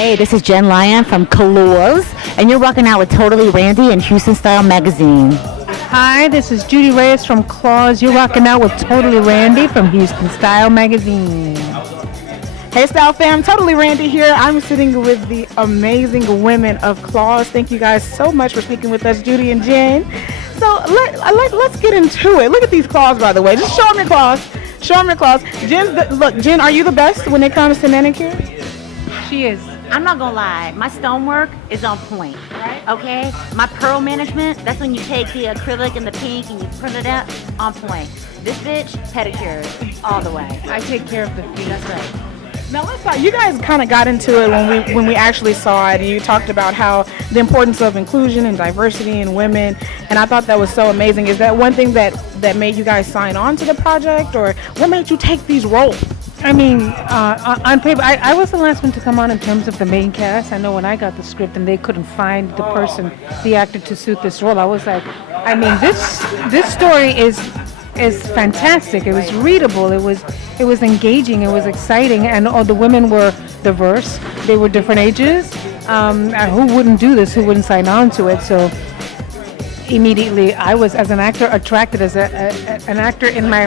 Hey, this is Jenn Lyon from CLAWS, and you're rocking out with TotallyRandie and Houston Style Magazine. Hi, this is Judy Reyes from CLAWS. You're rocking out with TotallyRandie from Houston Style Magazine. Hey Style fam, TotallyRandie here. I'm sitting with the amazing women of CLAWS. Thank you guys so much for speaking with us, Judy and Jen. So let's get into it. Look at these claws, by the way. Just show them your claws. Show them your claws. Jen, are you the best when it comes to manicure? She is. I'm not gonna lie, my stonework is on point, right? Okay? My pearl management, that's when you take the acrylic and the pink and you print it out, on point. This bitch, pedicure all the way. I take care of the feet. That's right. Now let's talk. You guys kind of got into it when we actually saw it, and you talked about how the importance of inclusion and diversity in women, and I thought that was so amazing. Is that one thing that made you guys sign on to the project, or what made you take these roles? I mean, on paper, I was the last one to come on in terms of the main cast. I know when I got the script and they couldn't find the person, the actor to suit this role, I was like, I mean, this story is fantastic. It was readable. It was engaging. It was exciting, and all the women were diverse. They were different ages. Who wouldn't do this? Who wouldn't sign on to it? So immediately, I was, as an actor, attracted as an actor in my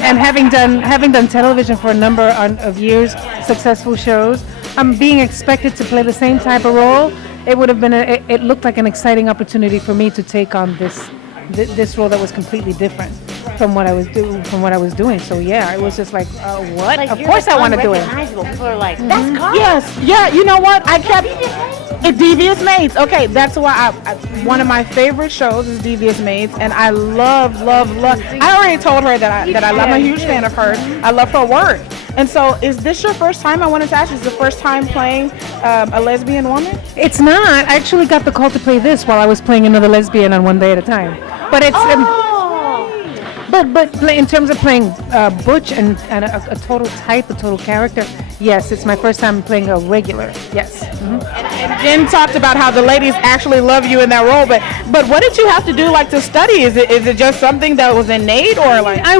and having done television for a number of years, successful shows. I'm being expected to play the same type of role. It would have been it looked like an exciting opportunity for me to take on this role that was completely different from what I was doing. So yeah, it was just like, what? Like, of course I want to do it. People are like, that's Carl. Yes, yeah. You know what? I kept Devious Maids. Okay, that's why one of my favorite shows is Devious Maids, and I love. I already told her that I love. I'm a huge fan of hers. I love her work. And so, is this your first time? I wanted to ask. Is this the first time playing a lesbian woman? It's not. I actually got the call to play this while I was playing another lesbian on One Day at a Time. But it's. But in terms of playing butch and a total type, a total character, yes, it's my first time playing a regular. Yes. Mm-hmm. And Jen talked about how the ladies actually love you in that role, but what did you have to do, like, to study? Is it just something that was innate, or like? I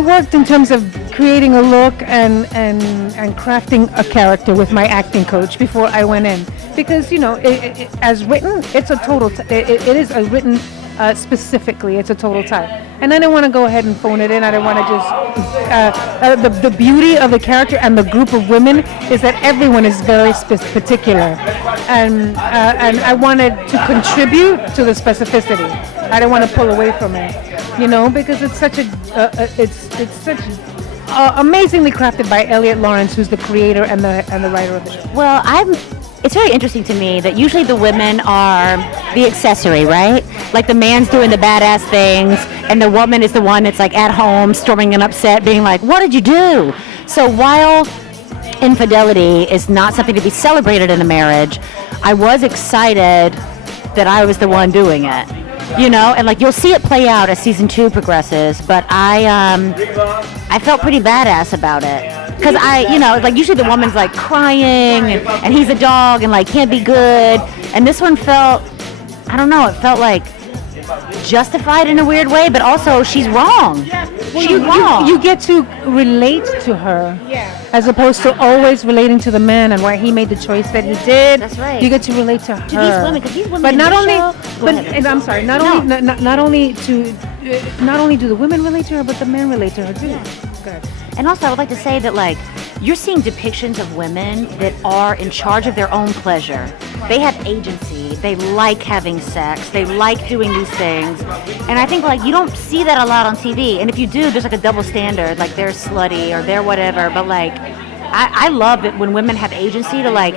worked in terms of creating a look and crafting a character with my acting coach before I went in, because as written, it's a total. It is a written. Specifically, it's a total type, and I didn't want to go ahead and phone it in. I didn't want to just. The beauty of the character and the group of women is that everyone is very particular, and I wanted to contribute to the specificity. I didn't want to pull away from it, because it's such amazingly crafted by Elliot Lawrence, who's the creator and the writer of the show. Well, it's very interesting to me that usually the women are the accessory, right? Like the man's doing the badass things, and the woman is the one that's like at home, storming and upset, being like, what did you do? So while infidelity is not something to be celebrated in a marriage, I was excited that I was the one doing it. And like you'll see it play out as season 2 progresses, but I felt pretty badass about it. Because like usually the woman's like crying and he's a dog and like can't be good. And this one felt, I don't know, it felt like justified in a weird way, but also she's wrong. She's wrong. You get to relate to her, as opposed to always relating to the man and why he made the choice that he did. That's right. You get to relate to her. To these women, because these women. But not only, and I'm sorry, not only do the women relate to her, but the men relate to her too. Good. And also, I would like to say that, like, you're seeing depictions of women that are in charge of their own pleasure. They have agency. They like having sex. They like doing these things. And I think, like, you don't see that a lot on TV. And if you do, there's, like, a double standard. Like, they're slutty or they're whatever. But, like, I love it when women have agency to, like,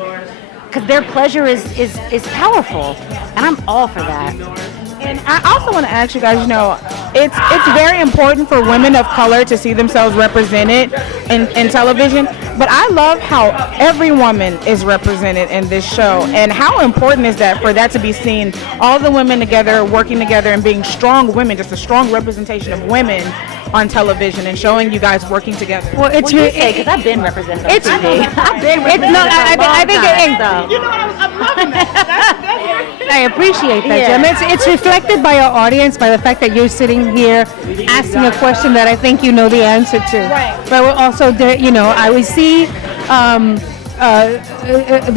because their pleasure is powerful. And I'm all for that. And I also want to ask you guys, it's very important for women of color to see themselves represented in television, but I love how every woman is represented in this show, and how important is that for that to be seen, all the women together, working together and being strong women, just a strong representation of women on television and showing you guys working together. Well, it's because I've been represented on TV. I've been represented. I think I'm loving that. I appreciate that, Jem. It's reflected by our audience, by the fact that you're sitting here asking a question that I think you know the answer to. Right. But we're also there, I always see the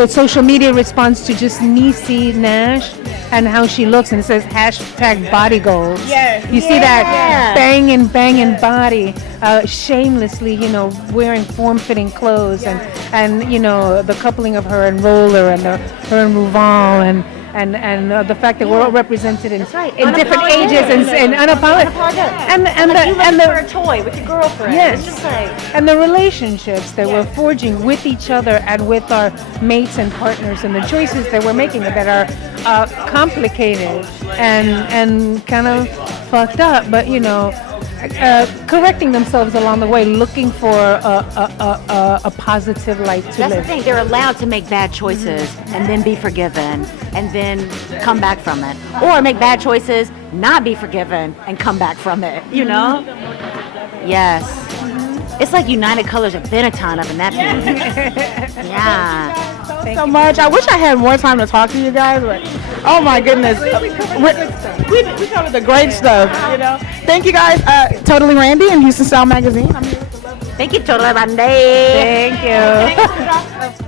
social media response to just Niecy Nash and how she looks, and it says hashtag body goals. Yes. You see that banging body, shamelessly, wearing form-fitting clothes, and the coupling of her and Roller and her and Rouval and the fact that we're all represented in different ages and unapologetic. And for a toy with your girlfriend. Yes. It's just like, and the relationships that we're forging with each other and with our mates and partners, and the choices that we're making that are complicated and kind of fucked up, but correcting themselves along the way, looking for a positive life to that's live. the thing. They're allowed to make bad choices and then be forgiven and then come back from it, or make bad choices, not be forgiven, and come back from it. Yes. It's like United Colors of Benetton up in that piece. Yeah. Thank you so much. I wish I had more time to talk to you guys, but oh my goodness, we covered the great stuff. Thank you guys. TotallyRandie and Houston Style Magazine. I'm here with the lovely. Thank you, TotallyRandie. Thank you. Thanks for dropping